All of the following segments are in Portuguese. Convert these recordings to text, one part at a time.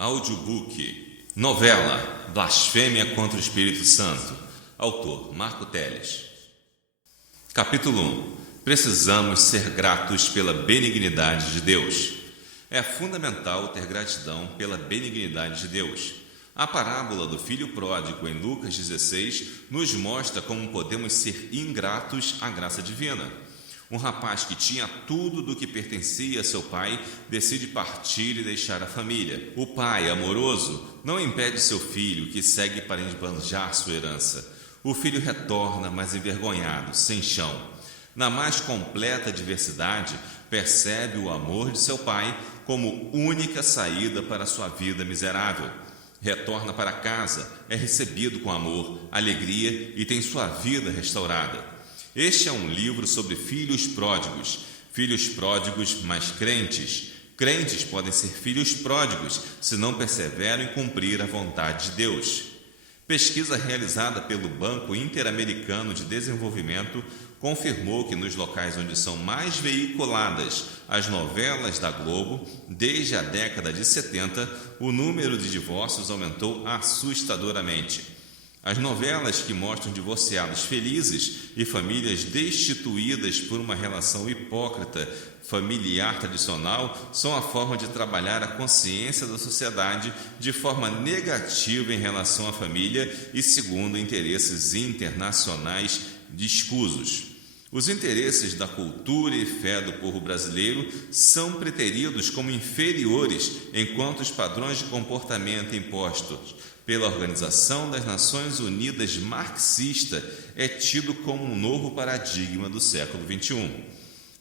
Audiobook, novela Blasfêmia contra o Espírito Santo. Autor Marco Teles. Capítulo 1. Precisamos ser gratos pela benignidade de Deus. É fundamental ter gratidão pela benignidade de Deus. A parábola do filho pródigo em Lucas 16 nos mostra como podemos ser ingratos à graça divina. Um rapaz que tinha tudo do que pertencia a seu pai decide partir e deixar a família. O pai, amoroso, não impede seu filho, que segue para esbanjar sua herança. O filho retorna, mas envergonhado, sem chão. Na mais completa diversidade, percebe o amor de seu pai como única saída para sua vida miserável. Retorna para casa, é recebido com amor, alegria e tem sua vida restaurada. Este é um livro sobre filhos pródigos, mas crentes. Crentes podem ser filhos pródigos se não perseveram em cumprir a vontade de Deus. Pesquisa realizada pelo Banco Interamericano de Desenvolvimento confirmou que nos locais onde são mais veiculadas as novelas da Globo, desde a década de 70, o número de divórcios aumentou assustadoramente. As novelas que mostram divorciados felizes e famílias destituídas por uma relação hipócrita familiar tradicional são a forma de trabalhar a consciência da sociedade de forma negativa em relação à família e segundo interesses internacionais escusos. Os interesses da cultura e fé do povo brasileiro são preteridos como inferiores, enquanto os padrões de comportamento impostos pela Organização das Nações Unidas marxista é tido como um novo paradigma do século XXI.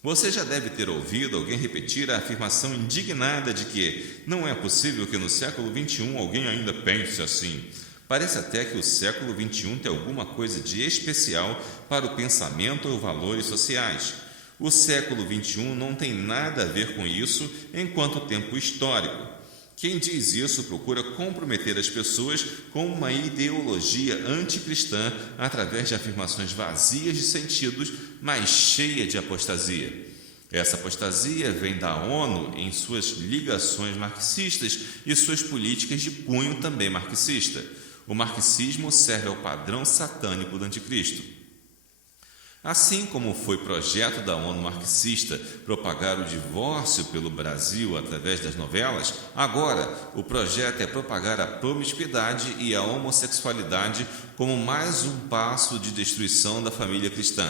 Você já deve ter ouvido alguém repetir a afirmação indignada de que não é possível que no século XXI alguém ainda pense assim. Parece até que o século XXI tem alguma coisa de especial para o pensamento ou valores sociais. O século XXI não tem nada a ver com isso enquanto tempo histórico. Quem diz isso procura comprometer as pessoas com uma ideologia anticristã através de afirmações vazias de sentidos, mas cheia de apostasia. Essa apostasia vem da ONU em suas ligações marxistas e suas políticas de cunho também marxista. O marxismo serve ao padrão satânico do anticristo. Assim como foi projeto da ONU marxista propagar o divórcio pelo Brasil através das novelas, agora o projeto é propagar a promiscuidade e a homossexualidade como mais um passo de destruição da família cristã.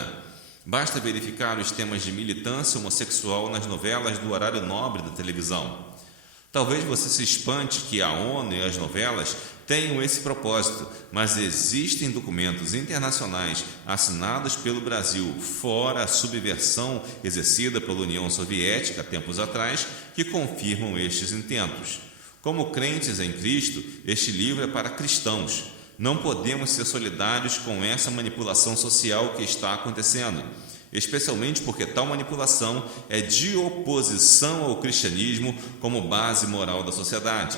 Basta verificar os temas de militância homossexual nas novelas do horário nobre da televisão. Talvez você se espante que a ONU e as novelas tenham esse propósito, mas existem documentos internacionais assinados pelo Brasil, fora a subversão exercida pela União Soviética tempos atrás, que confirmam estes intentos. Como crentes em Cristo, este livro é para cristãos. Não podemos ser solidários com essa manipulação social que está acontecendo, especialmente porque tal manipulação é de oposição ao cristianismo como base moral da sociedade.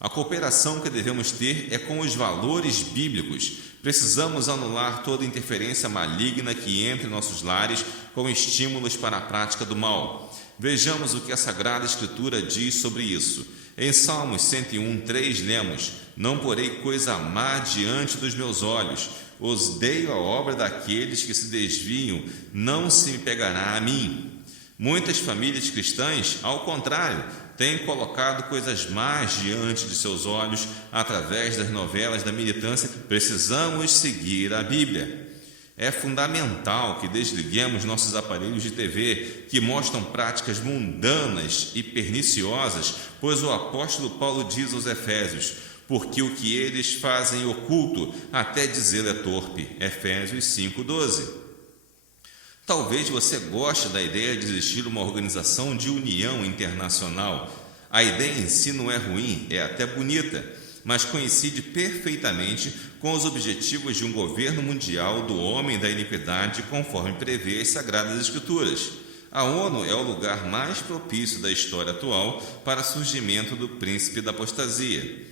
A cooperação que devemos ter é com os valores bíblicos. Precisamos anular toda interferência maligna que entra em nossos lares com estímulos para a prática do mal. Vejamos o que a Sagrada Escritura diz sobre isso. Em Salmos 101:3 lemos: Não porei coisa má diante dos meus olhos, odeio a obra daqueles que se desviam, não se me pegará a mim. Muitas famílias cristãs, ao contrário, têm colocado coisas más diante de seus olhos através das novelas da militância. Precisamos seguir a Bíblia. É fundamental que desliguemos nossos aparelhos de TV que mostram práticas mundanas e perniciosas, pois o apóstolo Paulo diz aos Efésios: porque o que eles fazem oculto, até dizê-lo é torpe. Efésios 5:12. Talvez você goste da ideia de existir uma organização de união internacional. A ideia em si não é ruim, é até bonita, mas coincide perfeitamente com os objetivos de um governo mundial do homem da iniquidade, conforme prevê as Sagradas Escrituras. A ONU é o lugar mais propício da história atual para o surgimento do príncipe da apostasia.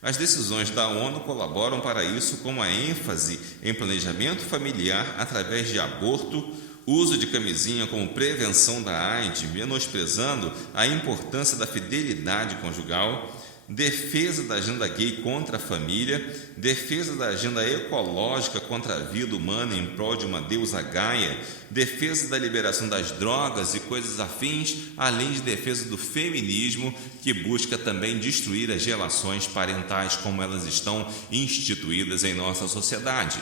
As decisões da ONU colaboram para isso, como a ênfase em planejamento familiar através de aborto, uso de camisinha como prevenção da AIDS, menosprezando a importância da fidelidade conjugal, defesa da agenda gay contra a família, defesa da agenda ecológica contra a vida humana em prol de uma deusa Gaia, defesa da liberação das drogas e coisas afins, além de defesa do feminismo, que busca também destruir as relações parentais como elas estão instituídas em nossa sociedade.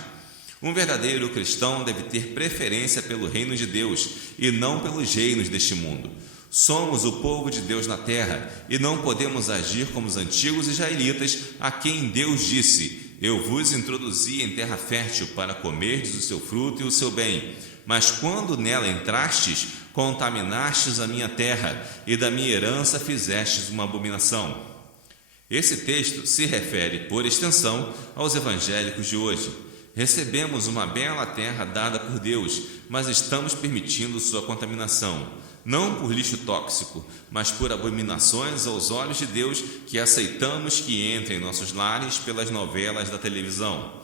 Um verdadeiro cristão deve ter preferência pelo reino de Deus e não pelos reinos deste mundo. Somos o povo de Deus na terra e não podemos agir como os antigos israelitas, a quem Deus disse: eu vos introduzi em terra fértil para comerdes o seu fruto e o seu bem. Mas quando nela entrastes, contaminastes a minha terra e da minha herança fizestes uma abominação. Esse texto se refere, por extensão, aos evangélicos de hoje. Recebemos uma bela terra dada por Deus, mas estamos permitindo sua contaminação. Não por lixo tóxico, mas por abominações aos olhos de Deus que aceitamos que entrem em nossos lares pelas novelas da televisão.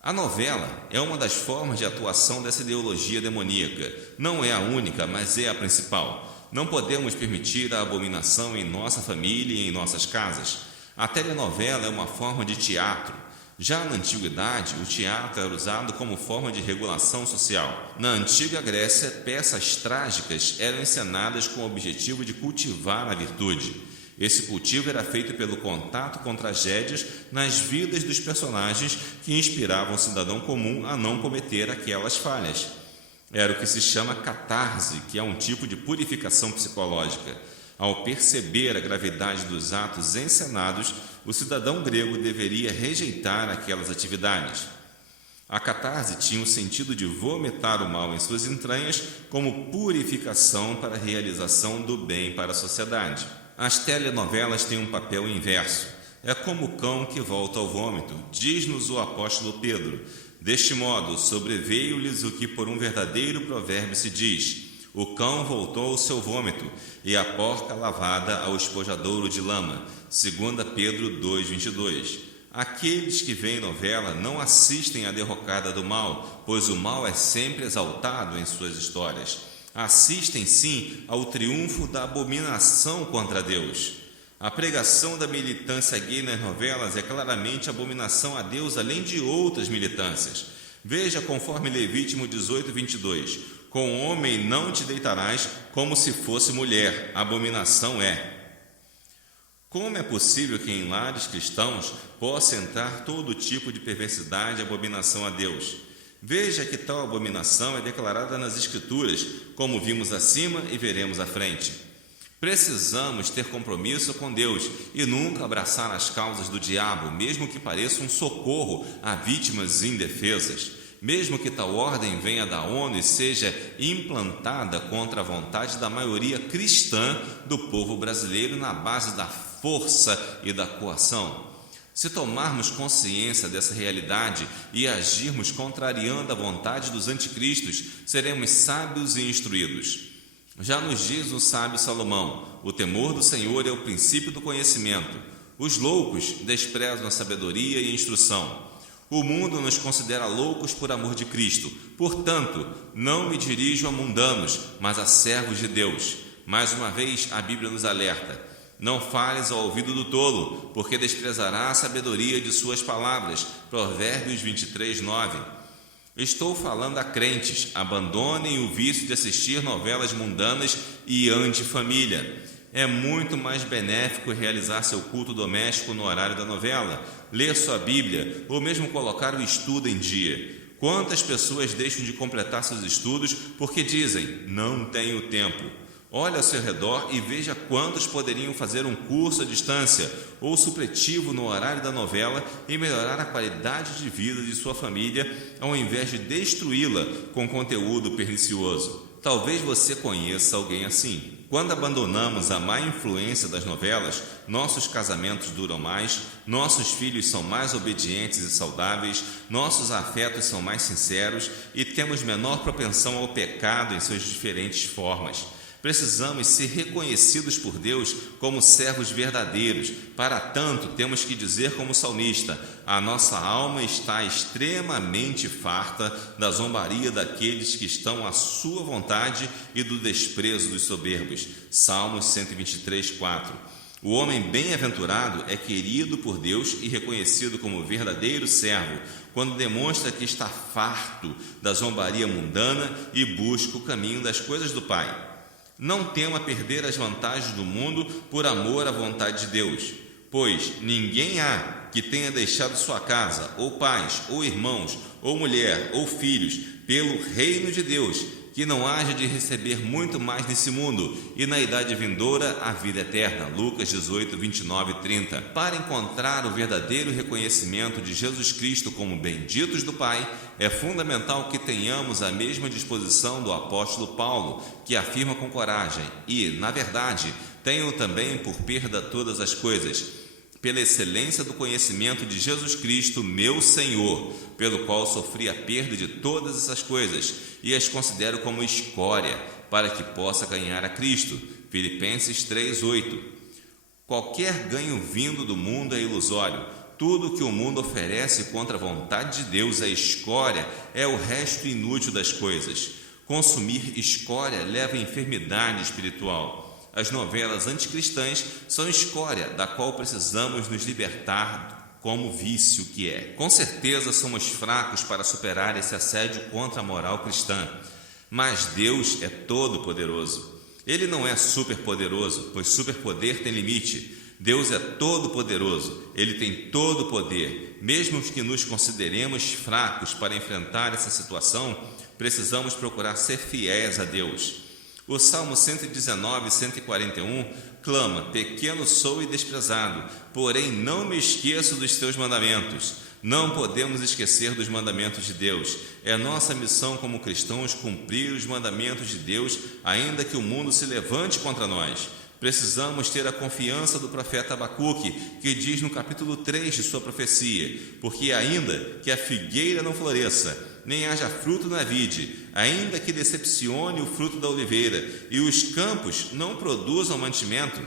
A novela é uma das formas de atuação dessa ideologia demoníaca. Não é a única, mas é a principal. Não podemos permitir a abominação em nossa família e em nossas casas. A telenovela é uma forma de teatro. Já na antiguidade, o teatro era usado como forma de regulação social. Na antiga Grécia, peças trágicas eram encenadas com o objetivo de cultivar a virtude. Esse cultivo era feito pelo contato com tragédias nas vidas dos personagens que inspiravam o cidadão comum a não cometer aquelas falhas. Era o que se chama catarse, que é um tipo de purificação psicológica. Ao perceber a gravidade dos atos encenados, o cidadão grego deveria rejeitar aquelas atividades. A catarse tinha o sentido de vomitar o mal em suas entranhas como purificação para a realização do bem para a sociedade. As telenovelas têm um papel inverso. É como o cão que volta ao vômito, diz-nos o apóstolo Pedro. Deste modo, sobreveio-lhes o que por um verdadeiro provérbio se diz: o cão voltou ao seu vômito, e a porca lavada ao espojadouro de lama. 2 Pedro 2,22. Aqueles que veem novela não assistem à derrocada do mal, pois o mal é sempre exaltado em suas histórias. Assistem, sim, ao triunfo da abominação contra Deus. A pregação da militância gay nas novelas é claramente abominação a Deus, além de outras militâncias. Veja conforme Levítico 18:22. Com homem não te deitarás como se fosse mulher, abominação é. Como é possível que em lares cristãos possa entrar todo tipo de perversidade e abominação a Deus? Veja que tal abominação é declarada nas Escrituras, como vimos acima e veremos à frente. Precisamos ter compromisso com Deus e nunca abraçar as causas do diabo, mesmo que pareça um socorro a vítimas indefesas. Mesmo que tal ordem venha da ONU e seja implantada contra a vontade da maioria cristã do povo brasileiro na base da força e da coação. Se tomarmos consciência dessa realidade e agirmos contrariando a vontade dos anticristos, seremos sábios e instruídos. Já nos diz o sábio Salomão: o temor do Senhor é o princípio do conhecimento. Os loucos desprezam a sabedoria e a instrução. O mundo nos considera loucos por amor de Cristo. Portanto, não me dirijo a mundanos, mas a servos de Deus. Mais uma vez, a Bíblia nos alerta: não fales ao ouvido do tolo, porque desprezará a sabedoria de suas palavras. Provérbios 23:9. Estou falando a crentes: abandonem o vício de assistir novelas mundanas e antifamília. É muito mais benéfico realizar seu culto doméstico no horário da novela, ler sua Bíblia ou mesmo colocar o estudo em dia. Quantas pessoas deixam de completar seus estudos porque dizem: não tenho tempo? Olhe ao seu redor e veja quantos poderiam fazer um curso à distância ou supletivo no horário da novela e melhorar a qualidade de vida de sua família, ao invés de destruí-la com conteúdo pernicioso. Talvez você conheça alguém assim. Quando abandonamos a má influência das novelas, nossos casamentos duram mais, nossos filhos são mais obedientes e saudáveis, nossos afetos são mais sinceros e temos menor propensão ao pecado em suas diferentes formas. Precisamos ser reconhecidos por Deus como servos verdadeiros. Para tanto, temos que dizer como salmista: a nossa alma está extremamente farta da zombaria daqueles que estão à sua vontade e do desprezo dos soberbos. Salmos 123:4. O homem bem-aventurado é querido por Deus e reconhecido como verdadeiro servo quando demonstra que está farto da zombaria mundana e busca o caminho das coisas do Pai. Não tema perder as vantagens do mundo por amor à vontade de Deus, pois ninguém há que tenha deixado sua casa, ou pais, ou irmãos, ou mulher, ou filhos, pelo reino de Deus, que não haja de receber muito mais nesse mundo, e na idade vindoura a vida eterna. Lucas 18, 29 e 30. Para encontrar o verdadeiro reconhecimento de Jesus Cristo como benditos do Pai, é fundamental que tenhamos a mesma disposição do apóstolo Paulo, que afirma com coragem: e, na verdade, tenho também por perda todas as coisas, pela excelência do conhecimento de Jesus Cristo, meu Senhor, pelo qual sofri a perda de todas essas coisas e as considero como escória, para que possa ganhar a Cristo. Filipenses 3:8. Qualquer ganho vindo do mundo é ilusório. Tudo que o mundo oferece contra a vontade de Deus é escória, é o resto inútil das coisas. Consumir escória leva à enfermidade espiritual. As novelas anticristãs são escória, da qual precisamos nos libertar como vício que é. Com certeza somos fracos para superar esse assédio contra a moral cristã, mas Deus é todo-poderoso. Ele não é superpoderoso, pois superpoder tem limite. Deus é todo-poderoso, Ele tem todo o poder. Mesmo que nos consideremos fracos para enfrentar essa situação, precisamos procurar ser fiéis a Deus. O Salmo 119, 141 clama: pequeno sou e desprezado, porém não me esqueço dos teus mandamentos. Não podemos esquecer dos mandamentos de Deus. É nossa missão como cristãos cumprir os mandamentos de Deus, ainda que o mundo se levante contra nós. Precisamos ter a confiança do profeta Abacuque, que diz no capítulo 3 de sua profecia: porque ainda que a figueira não floresça, nem haja fruto na vide, ainda que decepcione o fruto da oliveira, e os campos não produzam mantimento,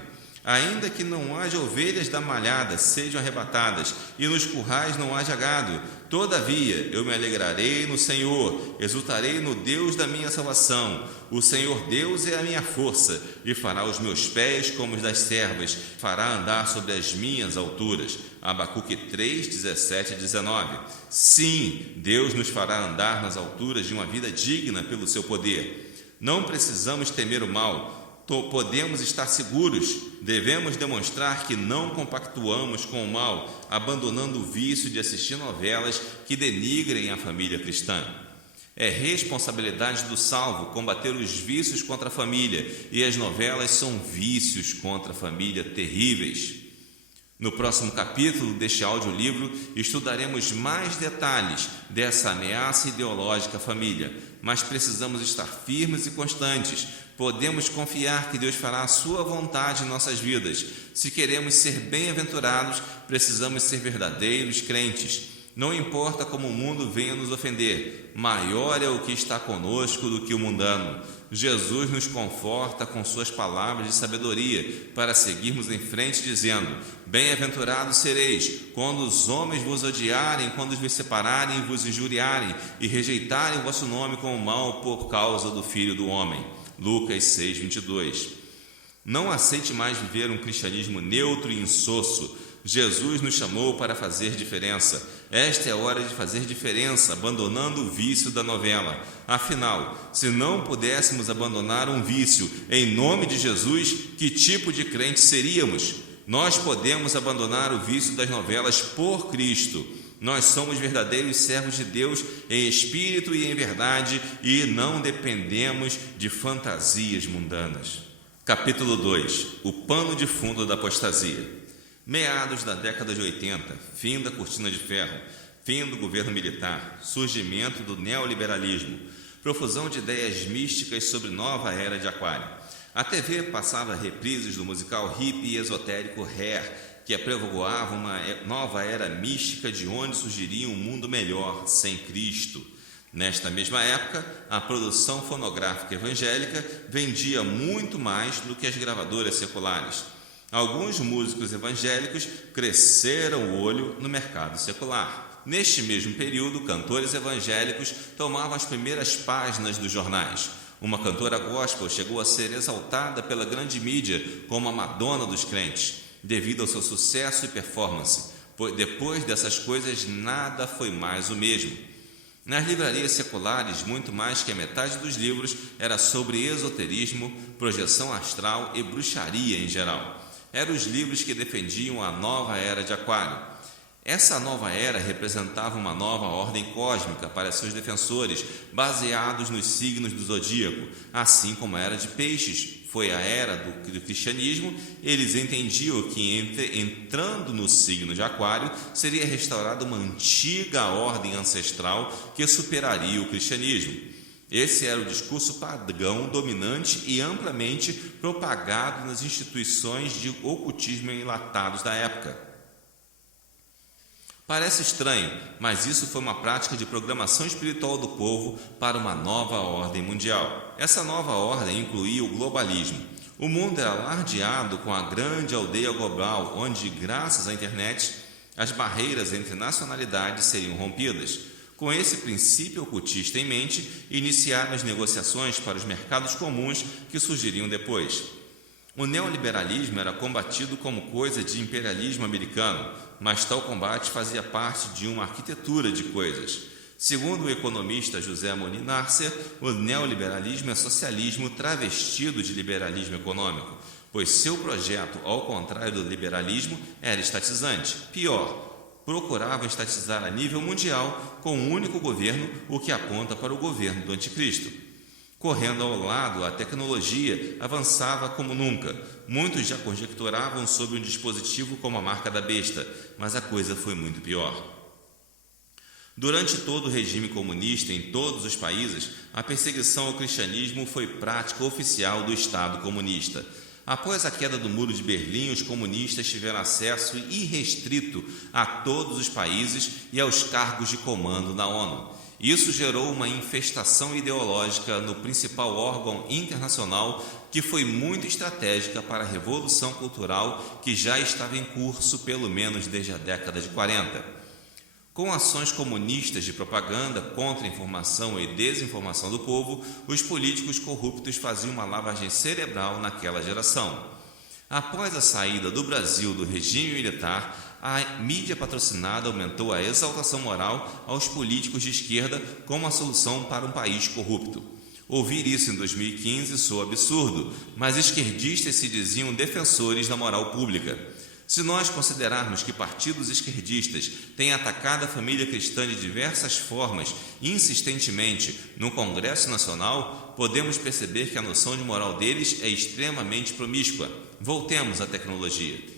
ainda que não haja ovelhas da malhada sejam arrebatadas, e nos currais não haja gado, todavia eu me alegrarei no Senhor, exultarei no Deus da minha salvação. O Senhor Deus é a minha força, e fará os meus pés como os das servas, fará andar sobre as minhas alturas. Abacuque 3, 17 e 19. Sim, Deus nos fará andar nas alturas de uma vida digna pelo seu poder. Não precisamos temer o mal, podemos estar seguros. Devemos demonstrar que não compactuamos com o mal, abandonando o vício de assistir novelas que denigrem a família cristã. É responsabilidade do salvo combater os vícios contra a família, e as novelas são vícios contra a família terríveis. No próximo capítulo deste audiolivro, estudaremos mais detalhes dessa ameaça ideológica à família, mas precisamos estar firmes e constantes. Podemos confiar que Deus fará a sua vontade em nossas vidas. Se queremos ser bem-aventurados, precisamos ser verdadeiros crentes. Não importa como o mundo venha nos ofender, maior é o que está conosco do que o mundano. Jesus nos conforta com suas palavras de sabedoria para seguirmos em frente, dizendo: bem-aventurados sereis quando os homens vos odiarem, quando vos separarem e vos injuriarem e rejeitarem o vosso nome como mal por causa do Filho do Homem. Lucas 6, 22. Não aceite mais viver um cristianismo neutro e insosso. Jesus nos chamou para fazer diferença. Esta é a hora de fazer diferença, abandonando o vício da novela. Afinal, se não pudéssemos abandonar um vício em nome de Jesus, que tipo de crente seríamos? Nós podemos abandonar o vício das novelas por Cristo. Nós somos verdadeiros servos de Deus em espírito e em verdade, e não dependemos de fantasias mundanas. Capítulo 2. O pano de fundo da apostasia. Meados da década de 80, fim da cortina de ferro, fim do governo militar, surgimento do neoliberalismo, profusão de ideias místicas sobre nova era de Aquário. A TV passava reprises do musical hippie e esotérico Hair, que apregoava uma nova era mística de onde surgiria um mundo melhor sem Cristo. Nesta mesma época, a produção fonográfica evangélica vendia muito mais do que as gravadoras seculares. Alguns músicos evangélicos cresceram o olho no mercado secular. Neste mesmo período, cantores evangélicos tomavam as primeiras páginas dos jornais. Uma cantora gospel chegou a ser exaltada pela grande mídia como a Madonna dos crentes. devido ao seu sucesso e performance, pois depois dessas coisas nada foi mais o mesmo. Nas livrarias seculares, muito mais que a metade dos livros era sobre esoterismo, projeção astral e bruxaria em geral. Eram os livros que defendiam a nova era de Aquário. Essa nova era representava uma nova ordem cósmica para seus defensores, baseados nos signos do zodíaco, assim como a era de Peixes foi a era do cristianismo. Eles entendiam que entrando no signo de Aquário seria restaurada uma antiga ordem ancestral que superaria o cristianismo. Esse era o discurso pagão dominante e amplamente propagado nas instituições de ocultismo enlatados da época. Parece estranho, mas isso foi uma prática de programação espiritual do povo para uma nova ordem mundial. Essa nova ordem incluía o globalismo. O mundo era alardeado com a grande aldeia global, onde, graças à internet, as barreiras entre nacionalidades seriam rompidas. Com esse princípio ocultista em mente, iniciaram as negociações para os mercados comuns que surgiriam depois. O neoliberalismo era combatido como coisa de imperialismo americano, mas tal combate fazia parte de uma arquitetura de coisas. Segundo o economista José Amorim Narcer, o neoliberalismo é socialismo travestido de liberalismo econômico, pois seu projeto, ao contrário do liberalismo, era estatizante. Pior, procurava estatizar a nível mundial com um único governo, o que aponta para o governo do anticristo. Correndo ao lado, a tecnologia avançava como nunca. Muitos já conjecturavam sobre um dispositivo como a marca da besta, mas a coisa foi muito pior. Durante todo o regime comunista em todos os países, a perseguição ao cristianismo foi prática oficial do Estado comunista. Após a queda do Muro de Berlim, os comunistas tiveram acesso irrestrito a todos os países e aos cargos de comando na ONU. Isso gerou uma infestação ideológica no principal órgão internacional, que foi muito estratégica para a revolução cultural que já estava em curso pelo menos desde a década de 40. Com ações comunistas de propaganda contra a informação e desinformação do povo, os políticos corruptos faziam uma lavagem cerebral naquela geração. Após a saída do Brasil do regime militar, a mídia patrocinada aumentou a exaltação moral aos políticos de esquerda como a solução para um país corrupto. Ouvir isso em 2015 soa absurdo, mas esquerdistas se diziam defensores da moral pública. Se nós considerarmos que partidos esquerdistas têm atacado a família cristã de diversas formas insistentemente no Congresso Nacional, podemos perceber que a noção de moral deles é extremamente promíscua. Voltemos à tecnologia.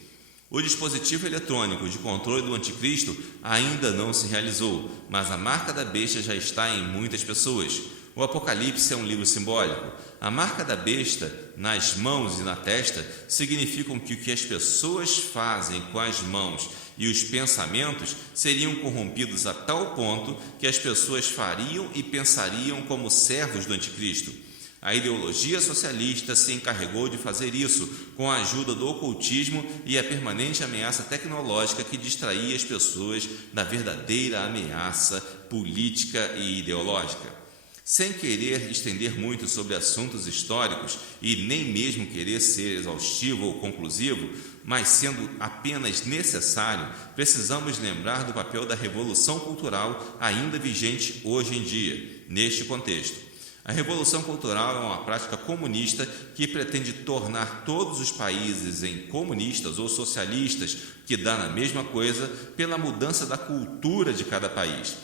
O dispositivo eletrônico de controle do anticristo ainda não se realizou, mas a marca da besta já está em muitas pessoas. O Apocalipse é um livro simbólico. A marca da besta nas mãos e na testa significam que o que as pessoas fazem com as mãos e os pensamentos seriam corrompidos a tal ponto que as pessoas fariam e pensariam como servos do anticristo. A ideologia socialista se encarregou de fazer isso com a ajuda do ocultismo e a permanente ameaça tecnológica que distraía as pessoas da verdadeira ameaça política e ideológica. Sem querer estender muito sobre assuntos históricos e nem mesmo querer ser exaustivo ou conclusivo, mas sendo apenas necessário, precisamos lembrar do papel da revolução cultural ainda vigente hoje em dia, neste contexto. A revolução cultural é uma prática comunista que pretende tornar todos os países em comunistas ou socialistas, que dá na mesma coisa, pela mudança da cultura de cada país.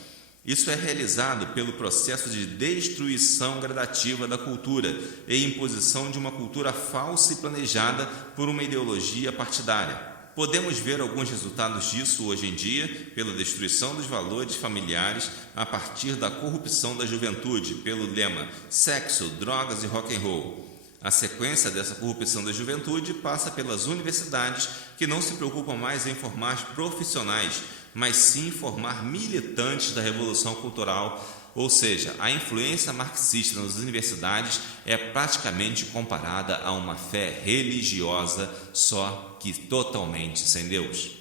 Isso é realizado pelo processo de destruição gradativa da cultura e imposição de uma cultura falsa e planejada por uma ideologia partidária. Podemos ver alguns resultados disso hoje em dia pela destruição dos valores familiares a partir da corrupção da juventude, pelo lema sexo, drogas e rock and roll. A sequência dessa corrupção da juventude passa pelas universidades, que não se preocupam mais em formar profissionais, mas sim formar militantes da revolução cultural, ou seja, a influência marxista nas universidades é praticamente comparada a uma fé religiosa, só que totalmente sem Deus.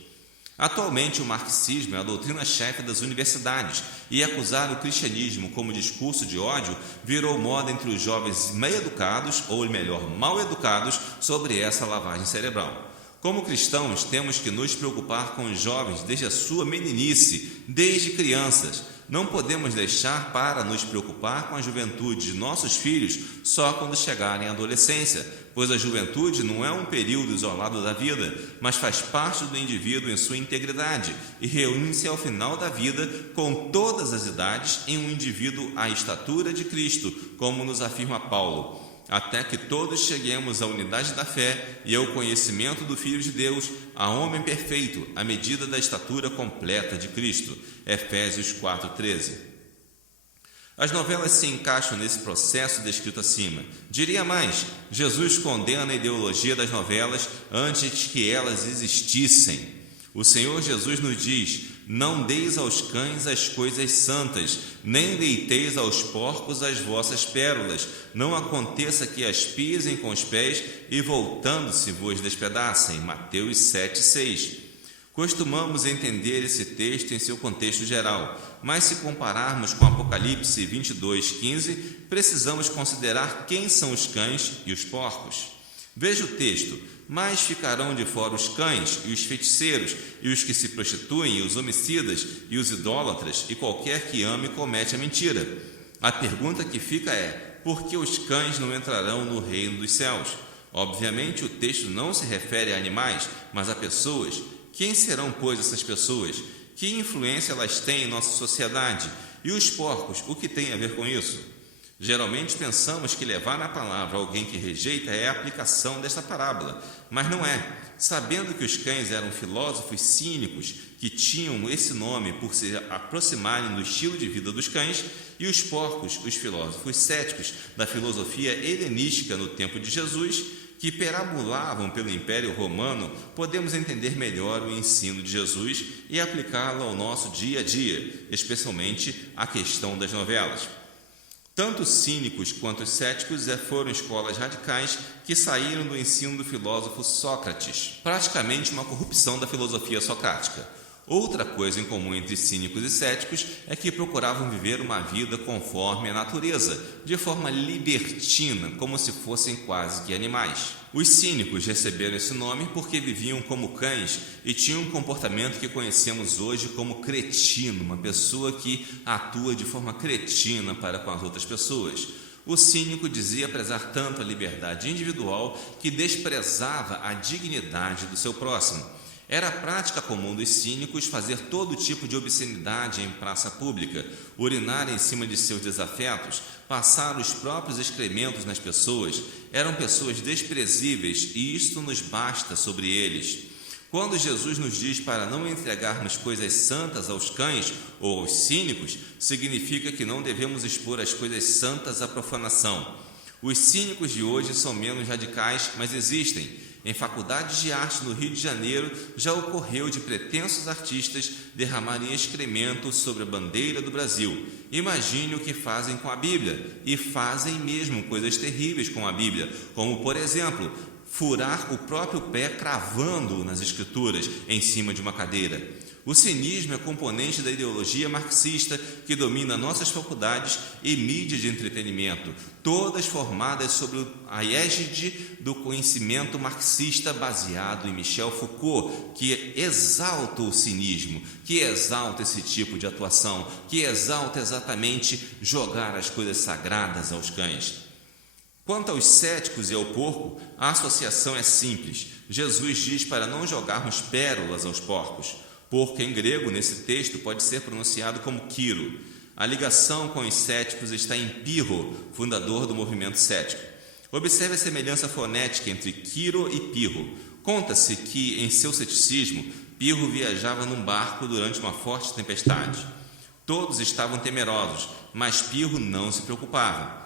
Atualmente, o marxismo é a doutrina-chefe das universidades e acusar o cristianismo como discurso de ódio virou moda entre os jovens meio educados, ou melhor, mal educados, sobre essa lavagem cerebral. Como cristãos, temos que nos preocupar com os jovens desde a sua meninice, desde crianças. Não podemos deixar para nos preocupar com a juventude de nossos filhos só quando chegarem à adolescência, pois a juventude não é um período isolado da vida, mas faz parte do indivíduo em sua integridade e reúne-se ao final da vida com todas as idades em um indivíduo à estatura de Cristo, como nos afirma Paulo, até que todos cheguemos à unidade da fé e ao conhecimento do Filho de Deus, a homem perfeito, à medida da estatura completa de Cristo. Efésios 4:13. As novelas se encaixam nesse processo descrito acima. Diria mais, Jesus condena a ideologia das novelas antes que elas existissem. O Senhor Jesus nos diz: não deis aos cães as coisas santas, nem deiteis aos porcos as vossas pérolas. Não aconteça que as pisem com os pés e voltando-se vos despedacem. Mateus 7:6. Costumamos entender esse texto em seu contexto geral, mas se compararmos com Apocalipse 22:15, precisamos considerar quem são os cães e os porcos. Veja o texto: mas ficarão de fora os cães e os feiticeiros, e os que se prostituem, e os homicidas, e os idólatras, e qualquer que ame e comete a mentira. A pergunta que fica é: por que os cães não entrarão no reino dos céus? Obviamente o texto não se refere a animais, mas a pessoas. Quem serão, pois, essas pessoas? Que influência elas têm em nossa sociedade? E os porcos, o que tem a ver com isso? Geralmente pensamos que levar na palavra alguém que rejeita é a aplicação desta parábola, mas não é. Sabendo que os cães eram filósofos cínicos que tinham esse nome por se aproximarem do estilo de vida dos cães, e os porcos, os filósofos céticos da filosofia helenística no tempo de Jesus, que perambulavam pelo Império Romano, podemos entender melhor o ensino de Jesus e aplicá-lo ao nosso dia a dia, especialmente a questão das novelas. Tanto os cínicos quanto os céticos foram escolas radicais que saíram do ensino do filósofo Sócrates, praticamente uma corrupção da filosofia socrática. Outra coisa em comum entre cínicos e céticos é que procuravam viver uma vida conforme a natureza, de forma libertina, como se fossem quase que animais. Os cínicos receberam esse nome porque viviam como cães e tinham um comportamento que conhecemos hoje como cretino, uma pessoa que atua de forma cretina para com as outras pessoas. O cínico dizia prezar tanto a liberdade individual que desprezava a dignidade do seu próximo. Era a prática comum dos cínicos fazer todo tipo de obscenidade em praça pública, urinar em cima de seus desafetos, passar os próprios excrementos nas pessoas. Eram pessoas desprezíveis e isto nos basta sobre eles. Quando Jesus nos diz para não entregarmos coisas santas aos cães ou aos cínicos, significa que não devemos expor as coisas santas à profanação. Os cínicos de hoje são menos radicais, mas existem. Em faculdades de arte no Rio de Janeiro, já ocorreu de pretensos artistas derramarem excremento sobre a bandeira do Brasil. Imagine o que fazem com a Bíblia, e fazem mesmo coisas terríveis com a Bíblia, como, por exemplo, furar o próprio pé cravando-o nas Escrituras em cima de uma cadeira. O cinismo é componente da ideologia marxista que domina nossas faculdades e mídias de entretenimento, todas formadas sob a égide do conhecimento marxista baseado em Michel Foucault, que exalta o cinismo, que exalta esse tipo de atuação, que exalta exatamente jogar as coisas sagradas aos cães. Quanto aos céticos e ao porco, a associação é simples. Jesus diz para não jogarmos pérolas aos porcos. Porco em grego, nesse texto, pode ser pronunciado como Quiro. A ligação com os céticos está em Pirro, fundador do movimento cético. Observe a semelhança fonética entre Quiro e Pirro. Conta-se que, em seu ceticismo, Pirro viajava num barco durante uma forte tempestade. Todos estavam temerosos, mas Pirro não se preocupava.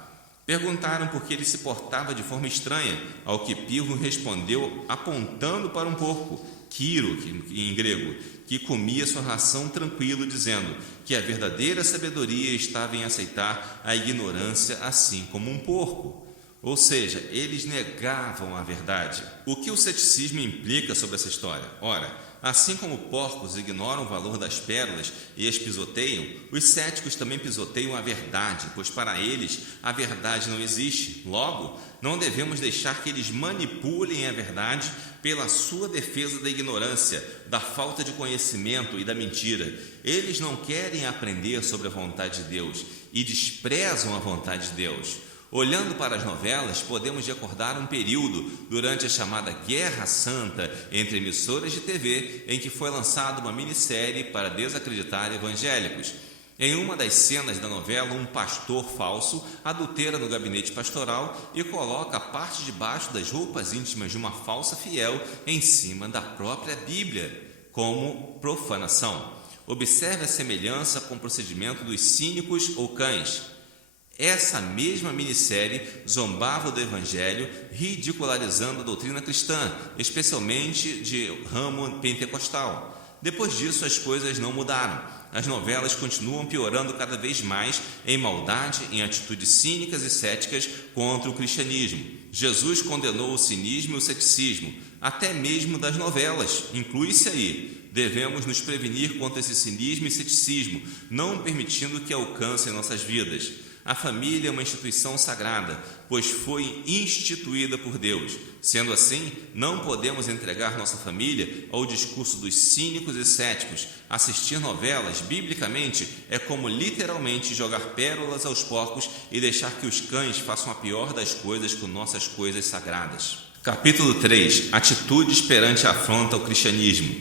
Perguntaram por que ele se portava de forma estranha, ao que Pirro respondeu apontando para um porco, Quiro, em grego, que comia sua ração tranquilo, dizendo que a verdadeira sabedoria estava em aceitar a ignorância assim como um porco. Ou seja, eles negavam a verdade. O que o ceticismo implica sobre essa história? Ora, Assim como porcos ignoram o valor das pérolas e as pisoteiam, os céticos também pisoteiam a verdade, pois para eles a verdade não existe. Logo, não devemos deixar que eles manipulem a verdade pela sua defesa da ignorância, da falta de conhecimento e da mentira. Eles não querem aprender sobre a vontade de Deus e desprezam a vontade de Deus. Olhando para as novelas, podemos recordar um período durante a chamada Guerra Santa entre emissoras de TV em que foi lançada uma minissérie para desacreditar evangélicos. Em uma das cenas da novela, um pastor falso adultera no gabinete pastoral e coloca a parte de baixo das roupas íntimas de uma falsa fiel em cima da própria Bíblia, como profanação. Observe a semelhança com o procedimento dos cínicos ou cães. Essa mesma minissérie zombava do Evangelho, ridicularizando a doutrina cristã, especialmente de ramo pentecostal. Depois disso, as coisas não mudaram. As novelas continuam piorando cada vez mais em maldade, em atitudes cínicas e céticas contra o cristianismo. Jesus condenou o cinismo e o ceticismo, até mesmo das novelas, inclui-se aí. Devemos nos prevenir contra esse cinismo e ceticismo, não permitindo que alcancem nossas vidas. A família é uma instituição sagrada, pois foi instituída por Deus. Sendo assim, não podemos entregar nossa família ao discurso dos cínicos e céticos. Assistir novelas, biblicamente, é como literalmente jogar pérolas aos porcos e deixar que os cães façam a pior das coisas com nossas coisas sagradas. Capítulo 3. Atitudes perante a afronta ao cristianismo.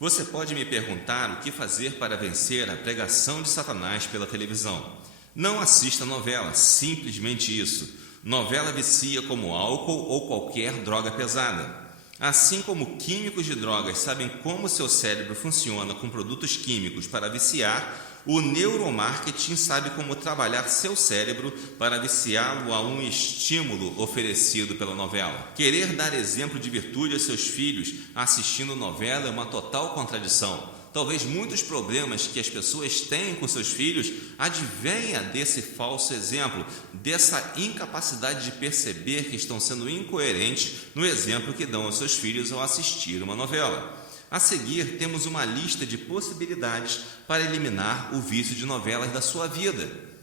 Você pode me perguntar o que fazer para vencer a pregação de Satanás pela televisão. Não assista novela, simplesmente isso. Novela vicia como álcool ou qualquer droga pesada. Assim como químicos de drogas sabem como seu cérebro funciona com produtos químicos para viciar, o neuromarketing sabe como trabalhar seu cérebro para viciá-lo a um estímulo oferecido pela novela. Querer dar exemplo de virtude a seus filhos assistindo novela é uma total contradição. Talvez muitos problemas que as pessoas têm com seus filhos advenha desse falso exemplo, dessa incapacidade de perceber que estão sendo incoerentes no exemplo que dão aos seus filhos ao assistir uma novela. A seguir, temos uma lista de possibilidades para eliminar o vício de novelas da sua vida.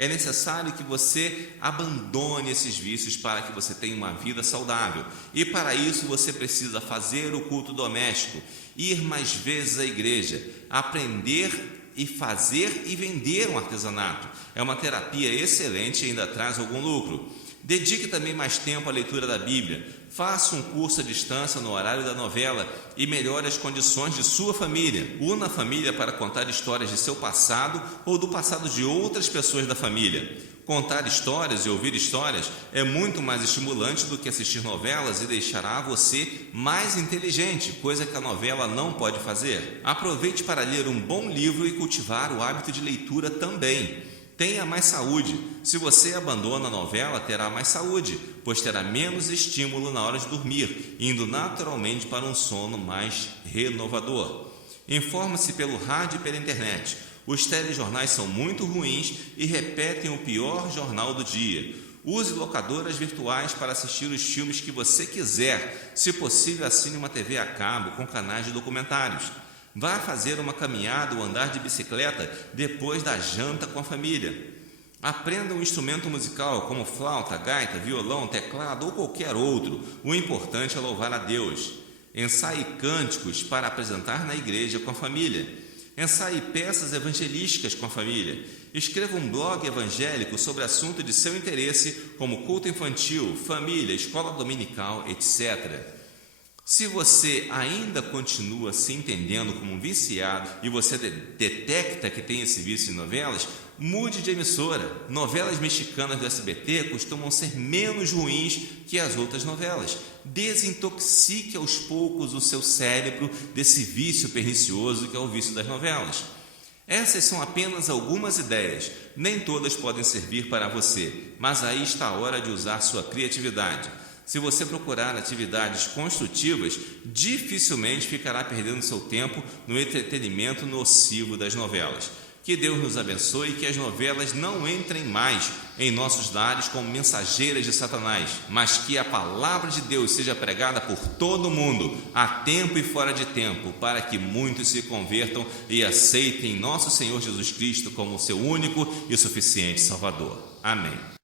É necessário que você abandone esses vícios para que você tenha uma vida saudável. E para isso você precisa fazer o culto doméstico, ir mais vezes à igreja, aprender e fazer e vender um artesanato. É uma terapia excelente e ainda traz algum lucro. Dedique também mais tempo à leitura da Bíblia. Faça um curso à distância no horário da novela e melhore as condições de sua família. Una a família para contar histórias de seu passado ou do passado de outras pessoas da família. Contar histórias e ouvir histórias é muito mais estimulante do que assistir novelas e deixará você mais inteligente, coisa que a novela não pode fazer. Aproveite para ler um bom livro e cultivar o hábito de leitura também. Tenha mais saúde. Se você abandona a novela, terá mais saúde, pois terá menos estímulo na hora de dormir, indo naturalmente para um sono mais renovador. Informe-se pelo rádio e pela internet. Os telejornais são muito ruins e repetem o pior jornal do dia. Use locadoras virtuais para assistir os filmes que você quiser. Se possível, assine uma TV a cabo com canais de documentários. Vá fazer uma caminhada ou andar de bicicleta depois da janta com a família. Aprenda um instrumento musical como flauta, gaita, violão, teclado ou qualquer outro. O importante é louvar a Deus. Ensaie cânticos para apresentar na igreja com a família. Ensaie peças evangelísticas com a família. Escreva um blog evangélico sobre assunto de seu interesse, como culto infantil, família, escola dominical, etc. Se você ainda continua se entendendo como um viciado e você detecta que tem esse vício em novelas, mude de emissora. Novelas mexicanas do SBT costumam ser menos ruins que as outras novelas. Desintoxique aos poucos o seu cérebro desse vício pernicioso que é o vício das novelas. Essas são apenas algumas ideias, nem todas podem servir para você, mas aí está a hora de usar sua criatividade. Se você procurar atividades construtivas, dificilmente ficará perdendo seu tempo no entretenimento nocivo das novelas. Que Deus nos abençoe e que as novelas não entrem mais em nossos lares como mensageiras de Satanás, mas que a palavra de Deus seja pregada por todo o mundo, a tempo e fora de tempo, para que muitos se convertam e aceitem nosso Senhor Jesus Cristo como seu único e suficiente Salvador. Amém.